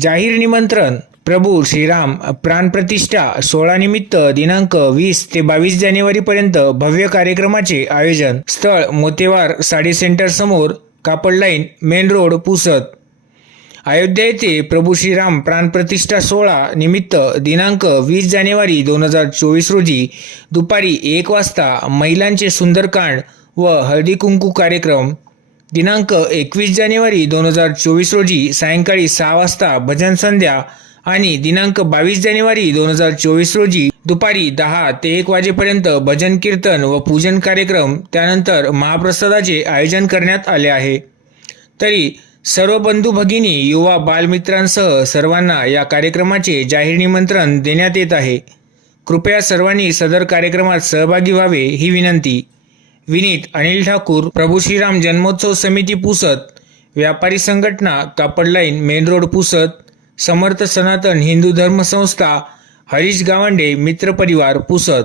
जाहीर निमंत्रण प्रभू श्रीराम प्राणप्रतिष्ठा सोळानिमित्त दिनांक वीस ते बावीस जानेवारीपर्यंत भव्य कार्यक्रमाचे आयोजन. स्थळ मोतेवार साडी सेंटर समोर कापड लाईन मेन रोड पुसत अयोध्या येथे प्रभू श्रीराम प्राणप्रतिष्ठा सोळा निमित्त दिनांक वीस जानेवारी दोन हजार चोवीस रोजी दुपारी एक वाजता महिलांचे सुंदरकांड व हळदी कुंकू कार्यक्रम दिनांक एकवीस जानेवारी दोन हजार चोवीस रोजी सायंकाळी सहा वाजता भजन संध्या आणि दिनांक बावीस जानेवारी दोन हजार चोवीस रोजी दुपारी दहा ते एक वाजेपर्यंत भजन कीर्तन व पूजन कार्यक्रम त्यानंतर महाप्रसादाचे आयोजन करण्यात आले आहे. तरी सर्व बंधू भगिनी युवा बालमित्रांसह सर्वांना या कार्यक्रमाचे जाहीर निमंत्रण देण्यात येत आहे. कृपया सर्वांनी सदर कार्यक्रमात सहभागी व्हावे ही विनंती. विनीत अनिल ठाकूर प्रभू श्रीराम जन्मोत्सव समिती पुसत व्यापारी संघटना कापड लाईन मेन रोड पुसत समर्थ सनातन हिंदू धर्म संस्था हरीश गावंडे मित्र परिवार पुसत.